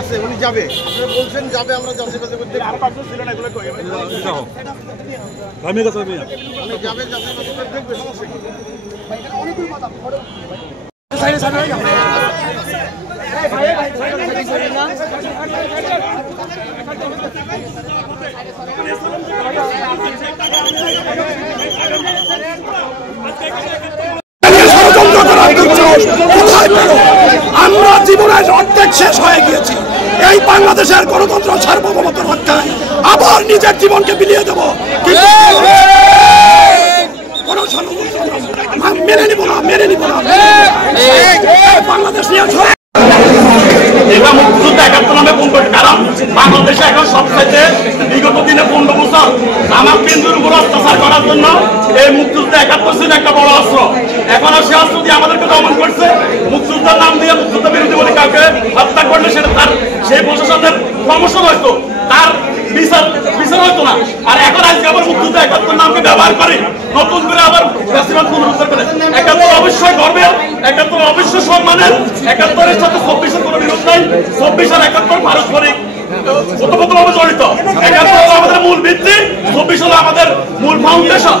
আছে উনি যাবে, আপনি বলছেন যাবে, আমরা যাচ্ছি করতে আর পাঁচজন ছিল না, এগুলো কই আমি কাছে যাবে যাবে দেখবে, সমস্যা কি অনেকগুলো কথা সাইডে সাইডে হয়ে গেছে। ভাই না আমরা জীবনের অর্ধেক শেষ হয়ে গিয়েছি। এই বাংলাদেশের গণতন্ত্র সার্বভৌমত্ব রক্ষায় আবার নিজের জীবনকে বিলিয়ে দেবো, মেনে নিব না, মেনে নিব না। বাংলাদেশ নিয়ে এটা মুক্তিযুদ্ধ ৭১ নামে ফোন করে, কারণ বাংলাদেশে এখন সবচাইতে বিগত দিনে ১৫ বছর আমার কেন্দ্রের উপর অত্যাচার করার জন্য এই মুক্তিযুদ্ধ ৭১ ছিল একটা বড় অস্ত্র। এখন আর সে অস্ত্র দিয়ে আমাদেরকে দমন করছে। মুক্তিযুদ্ধের নাম দিয়ে মুক্তিযুদ্ধ বিরোধী বলে কাউকে হত্যা করলে সেটা তার সেই প্রশাসনের প্রমোশন হয়তো, তার বিচার হয়তো না। আর এখন আজকে আবার মুক্তিযুদ্ধ ৭১ নামকে ব্যবহার করে নতুন করে আবার ফ্যাসিবাদ পুনরুদ্ধার করে। ৭১ অবশ্যই গর্বের, ৭১ অবশ্যই সম্মানের, ৭১-এর সাথে ২৪-এর কোনো বিরোধ নাই। ২৪ আর ৭১ পারস্পরিক ওতপ্রোতভাবে জড়িত। ৭১ হলো আমাদের মূল ভিত্তি, ২৪ হলো আমাদের মূল ফাউন্ডেশন।